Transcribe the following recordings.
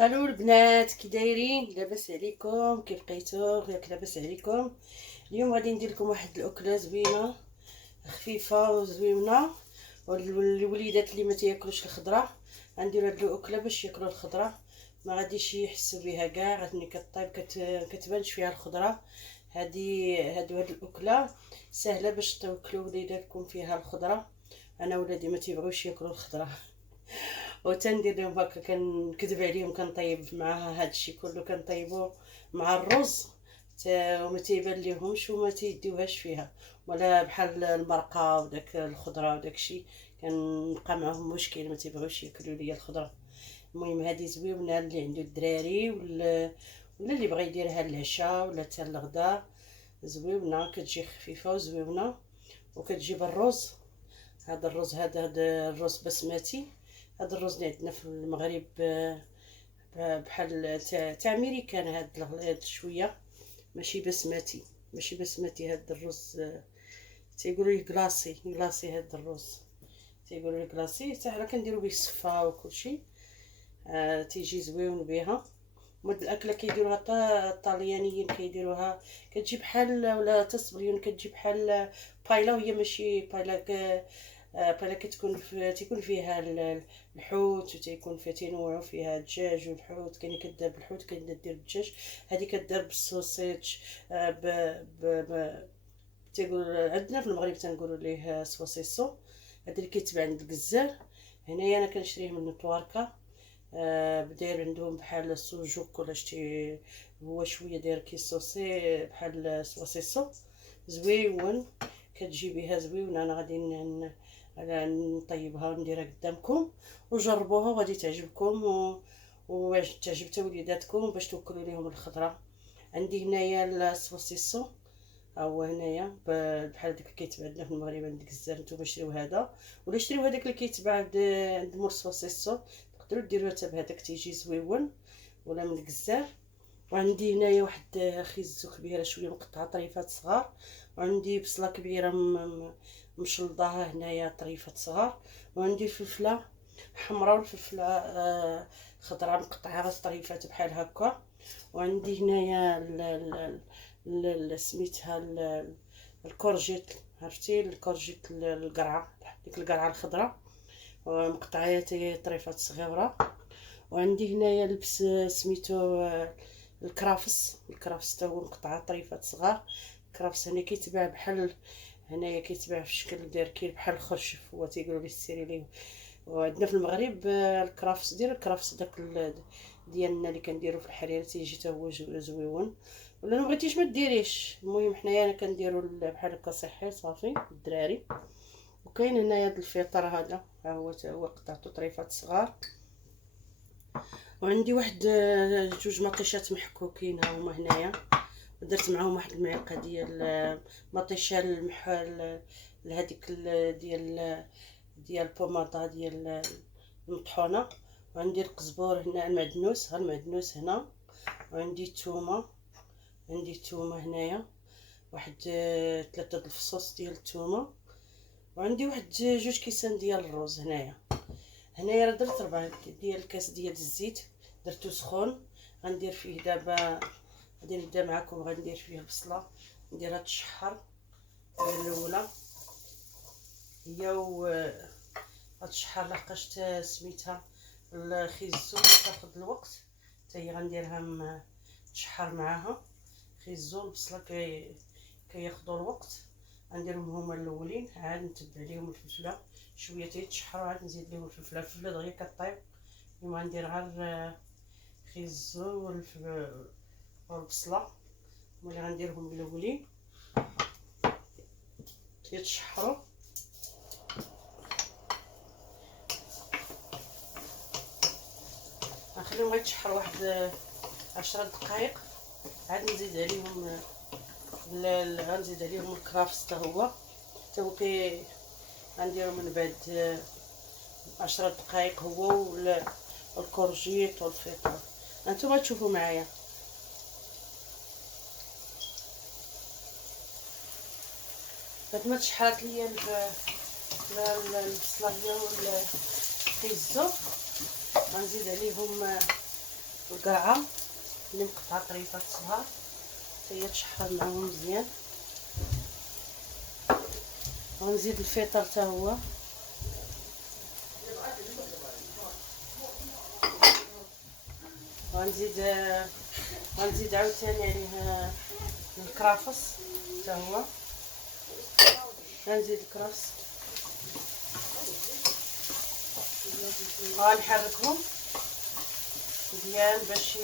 الو البنات، كي دايرين؟ لاباس عليكم؟ كيف بقيتو؟ ياك لاباس عليكم؟ اليوم غادي ندير لكم واحد الاكله زوينه خفيفه وزوينه. والوليدات اللي ما تياكلوش الخضره غندير هاد الاكله باش ياكلوا الخضره، ما غاديش يحسوا بها كاع. غادي كطيب كتبانش فيها الخضره. هاد الاكله سهله باش توكلوا وليداتكم فيها الخضره. انا ولادي ما تيبغيوش ياكلوا الخضره وتندير لهم هكا، كنكذب عليهم، كنطيب معاها هادشي كله، كنطيبو مع الرز وما تيبان ليهمش وما تيديوهاش فيها، ولا بحال المرقه وداك الخضره وداك الشيء كنبقى معاهم مشكل، ما تيبغيوش ياكلوا ليا الخضره. المهم هذه زوينه اللي عنده الدراري ولا اللي بغى يديرها للعشاء ولا حتى للغدا. زوينه كتجي خفيفه وزوينه. وكتجيب الرز، هذا الرز بسمتي. هذا الرز اللي عندنا في المغرب بحال تاع ميريكان، هاد شويه ماشي بسمتي. هاد الرز تيقولوا ليه كلاصي هاد الرز تيقولوا ليه كلاصي، حتى حنا كنديروا به الصفا وكلشي. تيجي زوين بها. هاد الاكله كيديروها حتى الطليانيين كيديروها، كتجي بحال، ولا تصبريون كتجي بحال بايلا، وهي ماشي بايلا. بايلا تيكون فيها الحوت، وتيكون فيها تينوعوا فيها الدجاج والحوت. كاين اللي كدير بالحوت، كاين اللي دير بالدجاج. هذه كدير بالسوسيج. ب... ب... ب... تيقول عندنا في المغرب تنقولوا ليه سوسيسو. هذا اللي كيتباع عند الجزار. هنايا انا كنشريه من تواركا. بداير عندهم بحال السوجوك ولا شتي، هو شويه داير كيسوسي بحال سوسيسو زويون. كتجي بها زويونه. انا غادي نطيبها ونديرها قدامكم وجربوها وغادي تعجبكم واش تعجب حتى وليداتكم باش توكلوا ليهم الخضره. عندي هنايا السوسيسو، ها هو هنايا بحال داك اللي كيتباع عندنا في المغرب عند الجزار. نتوما شريو هذا ولا شريو هذاك اللي كيتباع عند مول السوسيسو، تقدروا ديروها حتى بهذاك تيجي زويون، ولا من الجزار. وعندي هنايا واحد خيزو كبيره شويه مقطعه طريفات صغار. وعندي بصله كبيره مشلضاها هنايا طريفات صغار. وعندي الفلفله حمراء والفلفله خضراء مقطعها طريفات بحال هكا. وعندي هنايا سميتها الكورجيت، عرفتي الكورجيت، القرعه، ديك القرعه الخضراء مقطعات طريفات صغيره. وعندي هنايا لبس سميتو الكرافس تا هو مقطع طريفات صغار. الكرافس هنا كيتباع بحال، هنايا كيتباع في شكل داير كي بحال الخرشف، هو تيقولوا ليه السيريلي. وعندنا في المغرب الكرافس، ديال الكرافس داك ديالنا اللي كنديرو في الحريره تيجي حتى هو زويون. ولا ما بغيتيش ما ديريش. المهم حنايا انا كنديرو بحال هكا صحي صافي الدراري. وكاين هنايا هاد الفطر هذا، ها هو حتى هو قطعته طريفات صغار. وعندي واحد جوج مطيشات محكوكين ها هما هنايا، درت معاهم واحد المعلقه ديال مطيشه المحل لهذيك ديال البوماطه ديال المطحونه. وعندي القزبور هنا، المعدنوس، ها المعدنوس هنا. وعندي الثومه، هنايا واحد 3 الفصوص ديال الثومه. وعندي واحد جوج كيسان ديال الرز هنايا راه درت 4 ديال الكاس ديال الزيت، درتو سخون. غندير فيه دابا، غادي نبدا معكم، غندير فيه البصله نديرها تشحر الاولى هي غتشحر لحقاش سميتها الخيزو تاخذ الوقت، حتى هي غنديرها تشحر معاها. خيزو البصله كياخذوا الوقت. غنديرهم هما الاولين، عاد نتبع ليهم الفلفله شويه تيتشحروا، عاد نزيد ليهم الفلفله دغيا كطيب. اليوم غندير غير خيزو والبصله ملي غنديرهم الاولين يتشحروا. غنخليهم يتشحروا واحد 10 دقائق، عاد نزيد عليهم غنزيد عليهم الكرافس حتى هو غنديرو من بعد 10 دقائق، هو والكورجيت والفيطور. هانتوما تشوفوا معايا. بعد ما تشحرات ليا البصله والخيزو غنزيد عليهم القرعه اللي مقطعه طريفات صغار حتى هي تشحر معاهم مزيان. غنزيد الفطر حتى هو، غنزيد عاوتاني عليه الكرافس حتى هو، غنزيد الكرفس، غنحركهم مزيان باش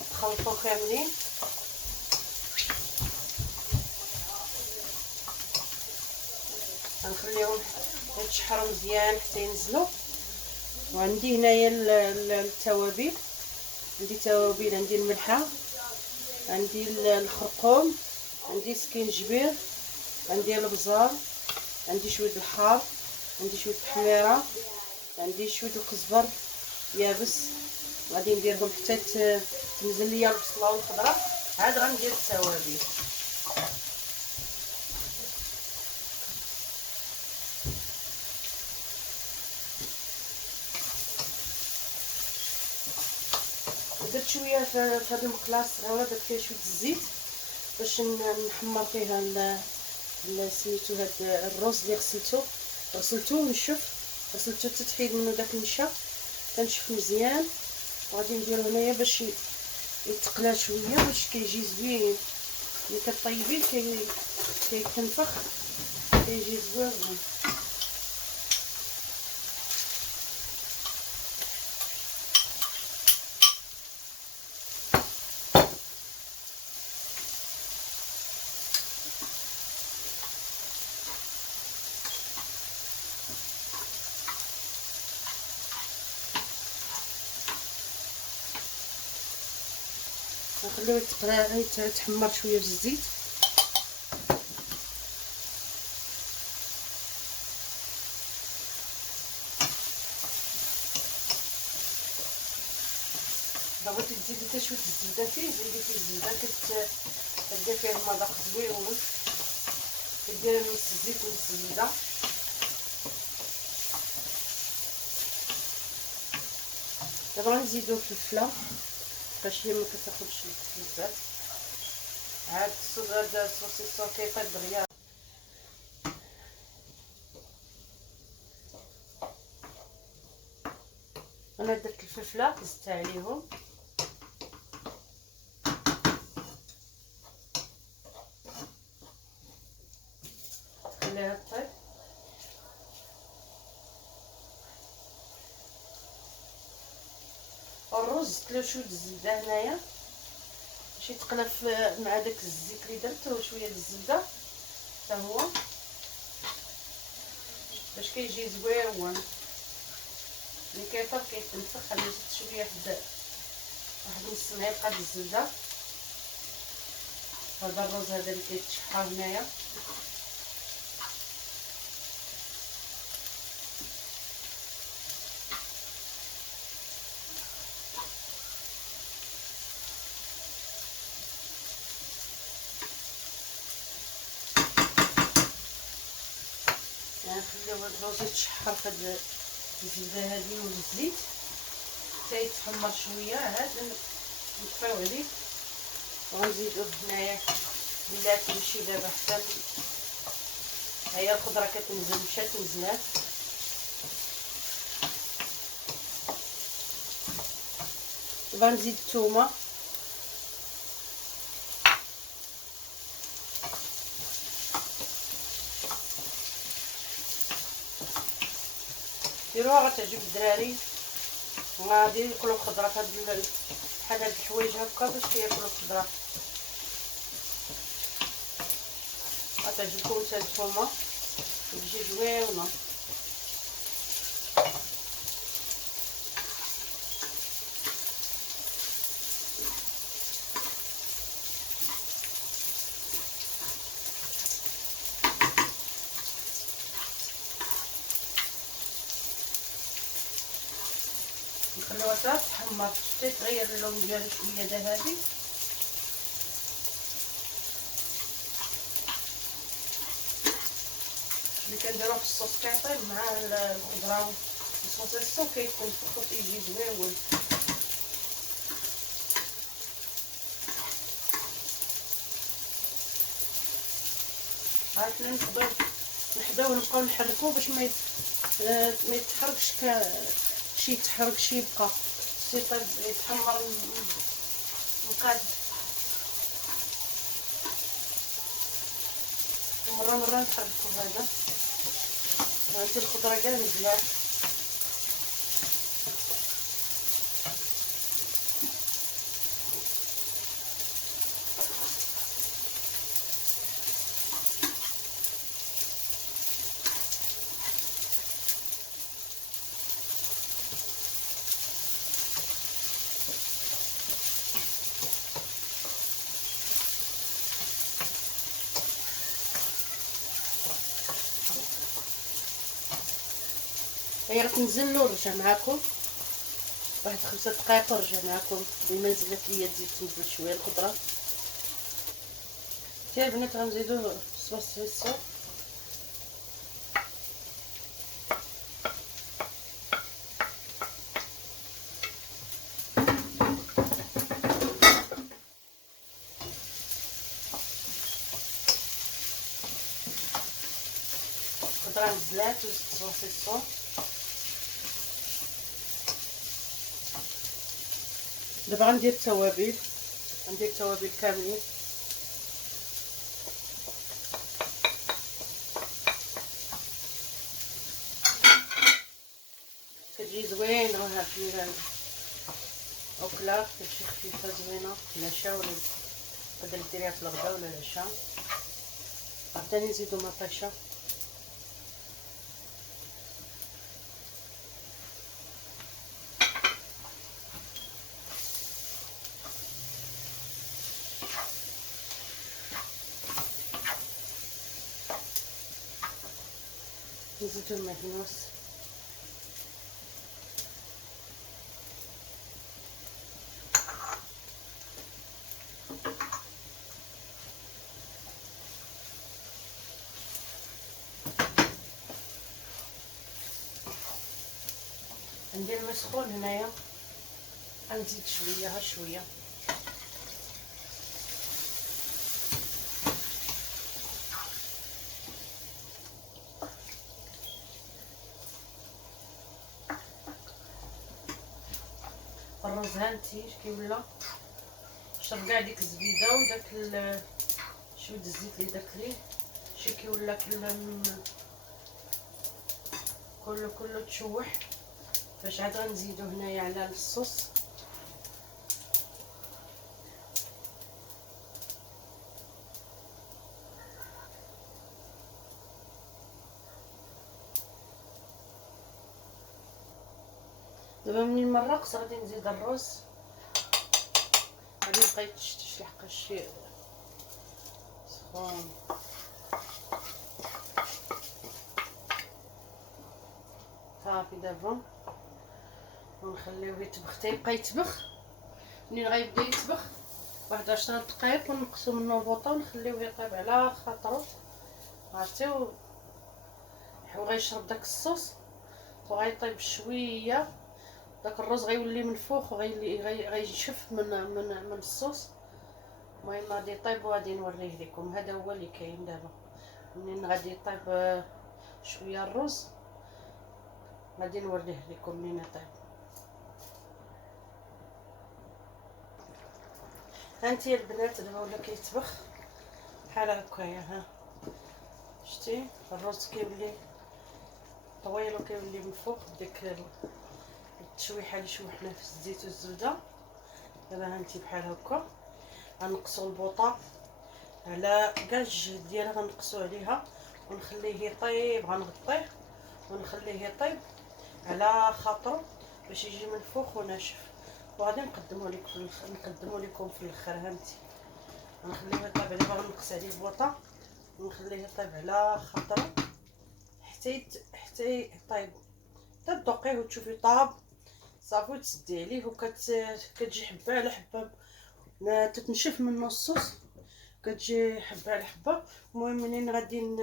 يتخلطوا كاملين. غنخليهم يتشحروا مزيان حتى ينزلوا. وعندي هنايا التوابل، عندي توابل، عندي الملحه، عندي الخرقوم، عندي سكينجبير، عندي الابزار، عندي شويه الحار، عندي شويه الحميره، عندي شويه القزبر يابس. غادي نديرهم حتى تنزل ليا البصله والخضره، عاد غندير التوابل. درت شويه في هذه المقله الصغيره، درت فيها شويه الزيت باش نحمر فيها سميتو هاد الرز اللي غسلته ونشف، غسلته حتى تحيد منه داك النشا، كنشف مزيان. وغادي نديرو هنايا باش يتقلى شويه باش كيجي زوين. ملي كطيبيه كيتنفخ كيجي زوين. نخليوه يتحمر شويه بالزيت. بغيتي تزيدي حتى شويه الزبده فيه، زيدي فيه الزبده، كدير فيه المذاق زويون. كديري نص الزيت ونص الزبده. دابا غنزيدو الفلفله باش هي ما كتاخذش بزاف. عاد هذا الصوصيصون كيطيب دغيا. انا درت الفلفله زدت عليهم، خليها طيب. الرز زدت له شويه الزبده هنايا باش يتقلى مع داك الزيت اللي درت، وشويه الزبده حتى هو باش كيجي زويون. ملي كيطيب كيتنفخ. غادي نزيد شويه واحد نص معلقه د الزبده. هذا الرز هذا اللي كيتشحر هنايا. نخليو الرز يتشحر في هاد الزبده هادي والزيت حتى يتحمر شويه. عاد نطفيو عليه وغنزيدو هنايا بلاتي ماشي دابا حتى هي الخضره كتنزل، مشات نزلات. دابا نزيد الثومه، ديروها غتعجب الدراري، غادي ياكلوا الخضره بحال هاد الحوايج هكا باش كياكلوا الخضره. غتعجبكم حتى الثومه تجي زوينه. نخليوها حتى تحمر حتى تغير اللون ديالها شويه ذهبي. اللي كنديروه في الصوص كيطيب مع الخضره والصوصيصون كيكون فخو كيجي زويون. عرفنا نحداو نبقاو نحركوه باش ما يتحركش شي يتحرك شي يبقى شي طيب يتحمر مقاد. مرة نحركو هذا. هذه الخضرة كاع مزيان. هي راك نزلو ونرجع معاكم واحد 5 دقائق ونرجع معاكم بما نزلت ليا تزيد تنزل شويه الخضره. يا البنات غنزيدو صوص هيسو. الخضره نزلات وزدت صوص هيسو. دابا غندير التوابل. غندير التوابل كاملين. كتجي زوينه ها في اكله كتجي خفيفه زوينه في العشاء ولا تقدري ديريها في الغداء ولا العشاء. عاوتاني نزيدو مطيشه. نزيدو المعدنوس. ندير الماء سخون هنايا. غنزيد شويه ها شويه. الرز هانتي كيولا شرب كاع ديك الزبيده وداك شويه الزيت اللي درت ليه شي كيولا كله تشوح. باش عاد غنزيدو هنايا على الصوص. دابا منين مرقت غادي نزيد الرز. غادي يبقى يتشتش لحقاش شي سخون. صافي دابا ونخليوه يطبخ حتى يبقى يطبخ. منين غيبدا يطبخ واحد 10 دقائق ونقصو منه بوطه ونخليوه يطيب على خاطرو. عرفتي وغيشرب داك الصوص وغيطيب شويه. داك الرز غيولي منفوخ غينشف من الصوص. المهم غادي يطيب وغادي نوريه لكم. هذا هو اللي كاين دابا. منين غادي يطيب شويه الرز غادي نوريه لكم منين يطيب. هانتي البنات دابا ولا كيطبخ بحال هكايا. ها شتي الرز كيولي طويل وكيولي منفوخ بديك التشويحه اللي شوحنا في الزيت والزبده. دابا هانتي بحال هكا غنقصوا البوطه على كاع الجهد ديالها. غنقصوا عليها ونخليه يطيب. غنغطيه ونخليه يطيب على خاطرو باش يجي منفوخ وناشف. وغادي نقدمو لكم في الاخر. هانتي غنخليه يطيب. دابا غنقص عليه البوطه ونخليه يطيب على خاطرو حتى يطيب. تذوقيه وتشوفي طاب صافي وتسدي عليه كتجي حبه على حبه تتنشف منه الصوص. كتجي حبه على حبه. المهم منين غادي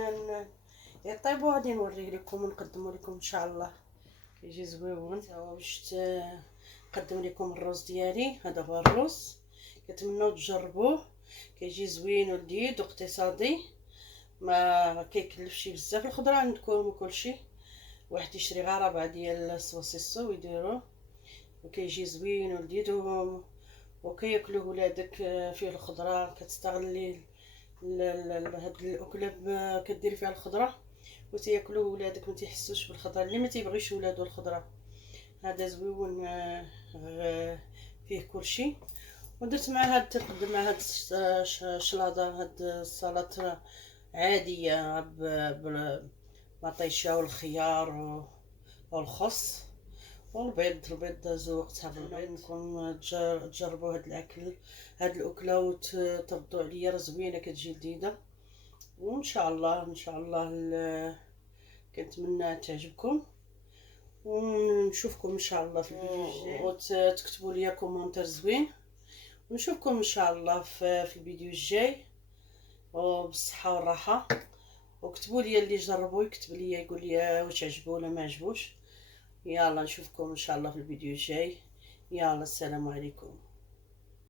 يطيبوا غادي نوريه لكم ونقدمه لكم ان شاء الله. كيجي زويون. واش نقدم لكم الرز ديالي. هذا هو الرز. كنتمنوا تجربوه. كيجي زوين ولذيذ واقتصادي ما كيكلفش بزاف. الخضره عندكم وكلشي، واحد يشري غير ربعة ديال السوسيسو ويديروه وكيجي زوين ولذيذ وكياكلوه ولادك. فيه الخضره كتستغلي هاد الاكله كديري فيها الخضره وتياكلوه ولادك، ما تيحسوش بالخضره اللي ما تيبغيش ولادو الخضره. هذا زويون فيه كلشي. ودرت مع هاد تنقدم مع هاد الشلاضه، هاد السلطه عاديه بالمطيشه والخيار والخس والبيض. البيض زوقتها بالبيض. نكون تجربوا هاد الاكل، هاد الاكله وتردوا عليا، راه زوينه كتجي لذيذه. وان شاء الله ان شاء الله كنتمنى تعجبكم، ونشوفكم ان شاء الله في الفيديو الجاي، وتكتبوا لي كومونتير زوين. ونشوفكم ان شاء الله في الفيديو الجاي، وبالصحه والراحه. وكتبوا لي اللي جربوا، يكتب لي يقول لي واش عجبو ولا ما عجبوش. يلا نشوفكم ان شاء الله في الفيديو الجاي. يلا السلام عليكم.